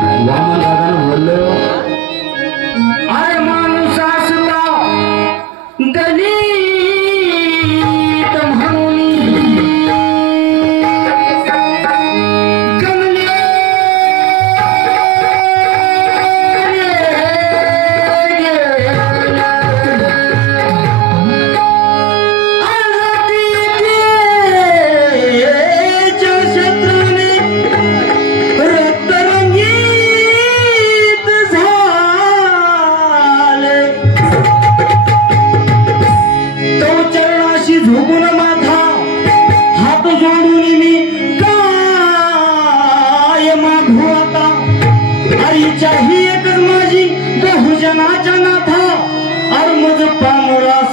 वामन दादानं बोललो अरे माणूस असला दलित म्हणून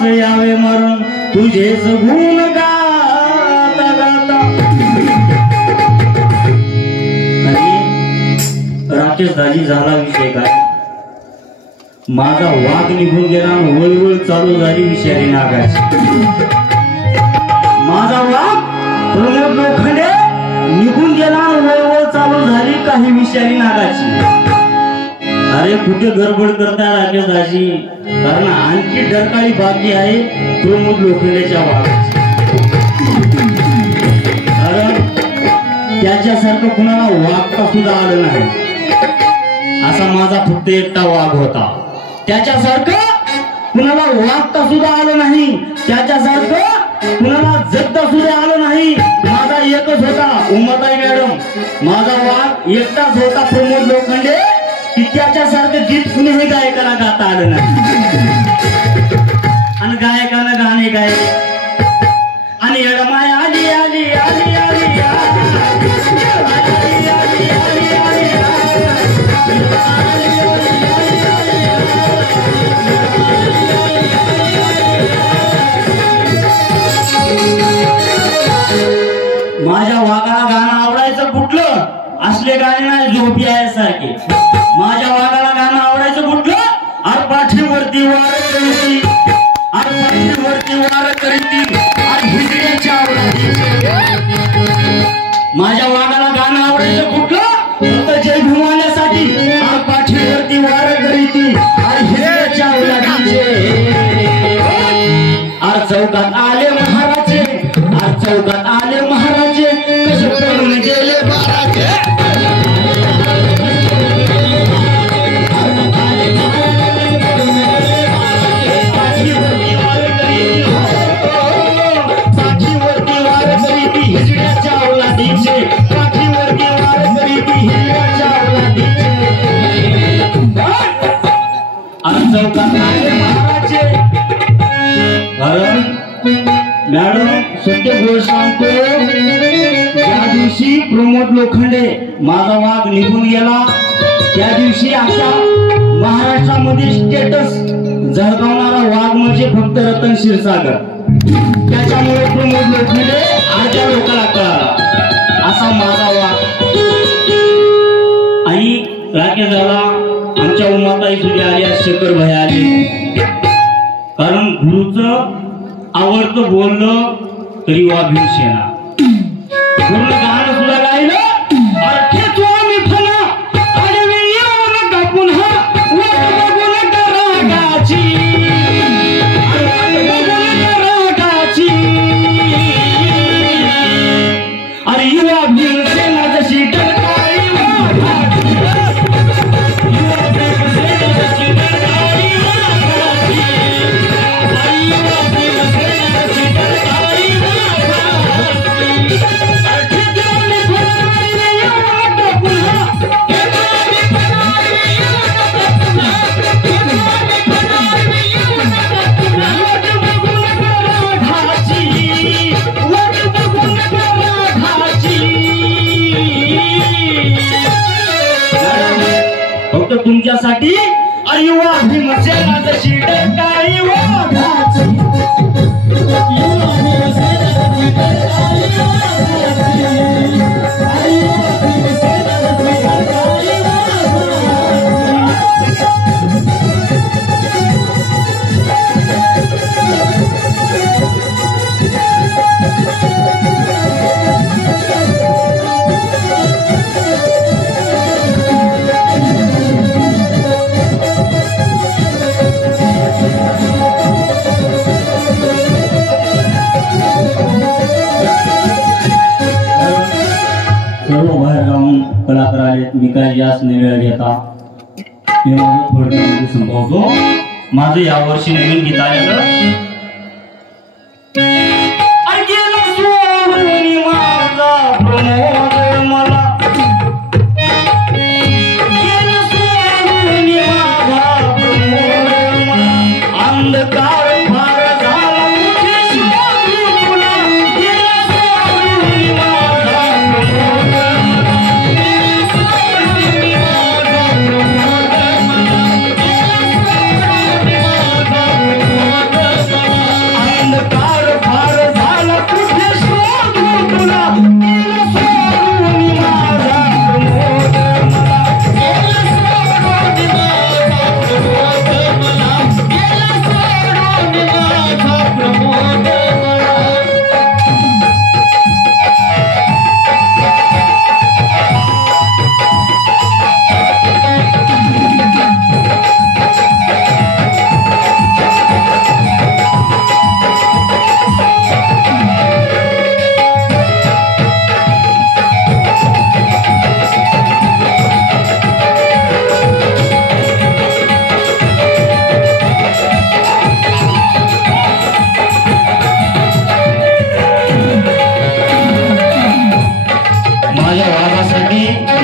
यावे मरण तुझेच गुण गाता गाता। राकेश दाजी झाला विषय काय माझा वाघ निघून गेला वळवळ चालू झाली विषारी नागाची। माझा वाघ प्रमोद लोखंडे निघून गेला वळवळ चालू झाली काही विषारी नागाची। अरे कुठे गडबड करता राकेश दाजी कारण आणखी डरकाळी बाकी आहे प्रमोद लोखंडेच्या वाघाची। कारण त्याच्यासारखं कुणाला वागता सुद्धा आलं नाही असा माझा फक्त एकटा वाघ होता। त्याच्यासारखं कुणाला वागता सुद्धा आलं नाही त्याच्यासारखं कुणाला जगता सुद्धा आलं नाही माझा एकच होता उमाताई मॅडम। माझा वाघ एकटाच होता प्रमोद लोखंडे की त्याच्यासारखं गीत कुणीही गायकाला गाता आलं नाही आणि गायकानं गाणे गायले आणि एडमाय आली आली आली आली माझ्या वाघाला गाणं आवडायचं कुठलं असले गाणे नाही झोपी आहे सारखे। माझ्या वाघाला गाणं आवडायचं कुठलं आर पाठीवरती वार करीती आर पाठीवरती वार करीती आर हिजड्याच्या आवडीचे। माझ्या वाघाला गाणं आवडायचं कुठलं फक्त जय भीमाण्यासाठी आर पाठीवरती वार करीती आर हिजड्याच्या आवडीचे। आर चौकात आले महाराजे आर चौकात आले महाराजे कसे पळून गेले बाराचे। मॅडम सत्य गोष्ट सांगतो त्या दिवशी प्रमोद लोखंडे माझा वाघ निघून गेला त्या दिवशी आता महाराष्ट्रामध्ये स्टेटस झळकावणारा वाघ म्हणजे फक्त रतन क्षीरसागर। त्याच्यामुळे प्रमोद लोखंडे अर्ध्या लोकांना कळाला असा माझा वाघ। आई राकेश झाला आमच्या उमाताई सुद्धा आली शेखर भाई आली कारण गुरुचं आवडतं बोललं तरी वा भीमसेना पूर्ण गाणं सुद्धा गायलं अरे ठेचू आम्ही फना आडवी येऊ नका पुन्हा वाट बघू नका रागाची वाट बघू नका रागाची। अरे युवा भीमसेना जशी डरकाळी वाघाची युवा भीमसेना जशी डरकाळी वाघाची। फक्त तुमच्यासाठी युवा भीमसेना जशी डरकाळी वाघाची युवा भीमसेना जशी डरकाळी वाघाची। मी काय जास्त नाही वेळ घेता, मी माझं थोडक्यामध्ये संपवतो. माझं यावर्षी नवीन गीत आलेलं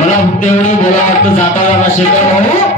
मला फक्त एवढं बोला वाटतं जाता शेखर भाऊ